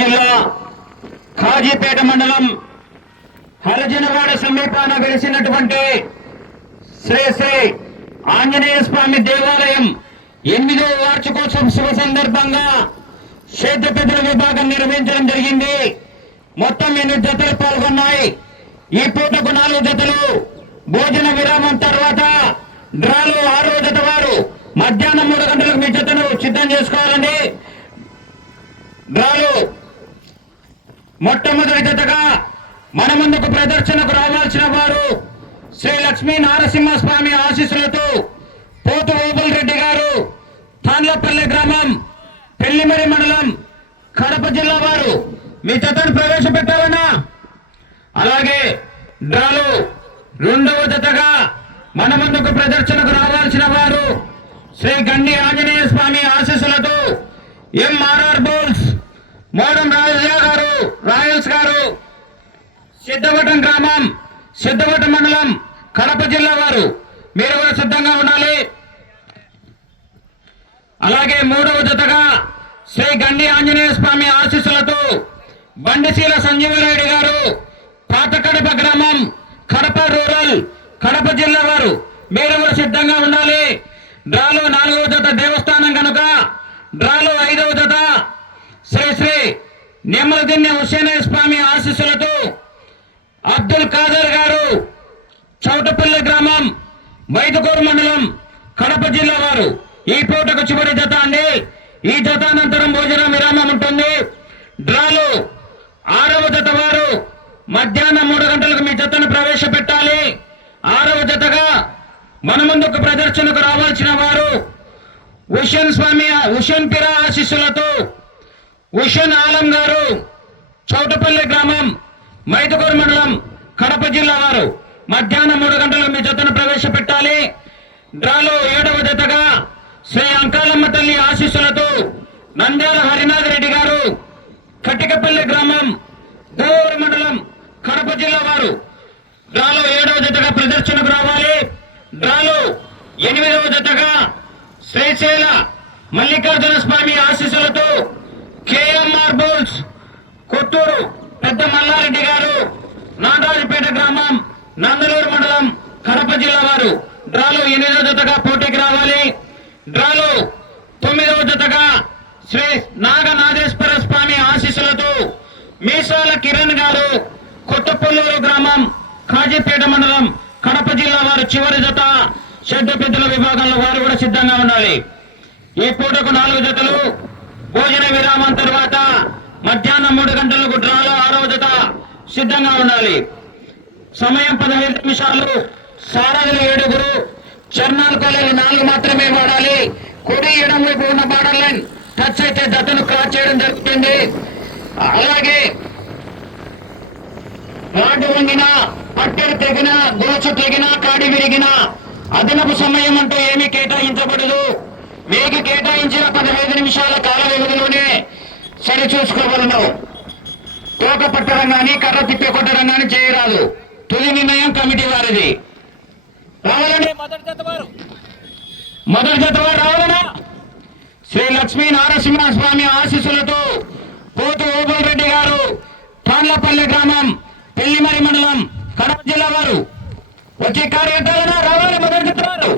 జిల్లా కాజీపేట మండలం హరజనవాడ సమీపాన వెలిసినటువంటి శ్రీ శ్రీ ఆంజనేయ స్వామి దేవాలయం 8వ వార్షికోత్సవం శుభ సందర్భంగా క్షేత్రపెద్దల విభాగం నిర్వహించడం జరిగింది. మొత్తం 8 జతలు పాల్గొన్నాయి. ఈ పూటకు 4 జతలు. భోజన విరామం తర్వాత డ్రాలు 6వ జత వారు మధ్యాహ్నం 3 గంటలకు మీ జతను సిద్ధం చేసుకోవాలండి. డ్రాలు మొట్టమొదటి జతగా మన ముందుకు ప్రదర్శనకు రావాల్సిన వారు శ్రీ లక్ష్మీ నారసింహస్వామి ఆశీస్సులతో పోతు ఓబుల్ రెడ్డి గారు, తాన్లపల్లి గ్రామం, పెళ్లిమరి మండలం, కడప జిల్లా వారు. మీ జతను ప్రవేశపెట్టాలన్నా. అలాగే డ్రాలు 2వ జతగా మన ముందుకు ప్రదర్శనకు రావాల్సిన వారు శ్రీ గండి ఆంజనేయ స్వామి ఆశీస్సులతో ఎంఆర్ఆర్ బోల్స్, మోడం రాజా గారు, రాయల్స్ గారు, సిద్ధవటం గ్రామం, సిద్ధవటం మండలం, కడప జిల్లా వారు. మీరు కూడా సిద్ధంగా ఉండాలి. అలాగే 3వ జతగా శ్రీ గండి ఆంజనేయ స్వామి ఆశీస్సులతో బండిశీల సంజీవరెడ్డి గారు, పాత కడప గ్రామం, కడప రూరల్, కడప జిల్లా వారు. మీరు కూడా సిద్ధంగా ఉండాలి. డ్రాలో 4వ జత దేవస్థానం కనుక డ్రాలో 5వ జత శ్రీ శ్రీ నిమ్మలదిన్నె హుస్సేనయ్య స్వామి ఆశీస్సులతో అబ్దుల్ ఖాదర్ గారు, చౌటపల్లి గ్రామం, వైదుకూరు మండలం, కడప జిల్లా వారు. ఈ పూటకు చివరి జత అండి. ఈ జత అనంతరం భోజన విరామం ఉంటుంది. డ్రాలు 6వ జత వారు మధ్యాహ్నం 3 గంటలకు మీ జతను ప్రవేశపెట్టాలి. 6వ జతగా మన ముందుకు ప్రదర్శనకు రావాల్సిన వారు హుషేన్ పిరా ఆశీస్సులతో హుషేన్ ఆలం గారు, చౌటపల్లి గ్రామం, మైదుకూరు మండలం, కడప జిల్లా వారు. మధ్యాహ్నం 3 గంటలకు మీ జతను ప్రవేశపెట్టాలి. డ్రాలో 7వ జతగా శ్రీ అంకాలమ్మ తల్లి ఆశీస్సులతో నంద్యాల హరినాథ్ రెడ్డి గారు, కటికపల్లి గ్రామం, దేవూరు మండలం, కడప జిల్లా వారు. డ్రాలో 7వ జతగా ప్రదర్శనకు రావాలి. డ్రాలో 8వ జతగా శ్రీశైల మల్లికార్జున స్వామి ఆశీస్సులతో కేఎంఆర్ బోల్స్, కొత్తూరు పెద్ద మల్లారెడ్డి గారు, నాగాజపేట గ్రామం, నందలూరు మండలం, కడప జిల్లా వారు. డ్రాలో 8వ జతగా పోటీకి రావాలి. డ్రాలో 9వ జతగా శ్రీ నాగనాథేశ్వర స్వామి ఆశీస్సులతో మీసాల కిరణ్ గారు, కొత్తపల్లూరు గ్రామం, కాజీపేట మండలం, కడప జిల్లా వారు. చివరి జత షెడ్డు పెద్దల విభాగంలో వారు కూడా సిద్ధంగా ఉండాలి. ఈ పూటకు 4 జతలు. భోజన విరామం తర్వాత మధ్యాహ్నం 3 గంటలకు డ్రాలో 6వ జత సిద్ధంగా ఉండాలి. సమయం 15 నిమిషాలు. సారథులు 7, చర్నాలు కాలేజీ 4 మాత్రమే వాడాలి. కుడి ఎడం వైపు ఉన్న బార్డర్ లైన్ టచ్ అయితే జతను క్రాస్ చేయడం జరుగుతుంది. అలాగే రాడ్డు వంగినా, పట్టెడు తెగినా, గోచు తెగినా, కాడి విరిగినా అదనపు సమయం అంటూ ఏమీ కేటాయించబడదు. మీకు కేటాయించిన 15 నిమిషాల కాల వ్యవధిలోనే సరి చూసుకోగలను. తోక పట్టడం కానీ, కర్ర తిప్పి కొట్టడం కానీ చేయరాదు. తుది నిర్ణయం కమిటీ వారిది. రావాలండి మొదటి జత వారు రావాలనా? శ్రీ లక్ష్మీ నారసింహస్వామి ఆశీస్సులతో పోతు ఓబుల్ రెడ్డి గారు, తాన్లపల్లి గ్రామం, పెళ్లిమరి మండలం, కడప జిల్లా వారు. వచ్చే కార్యకర్తలైనా రావాలి మొదటి జత వారు.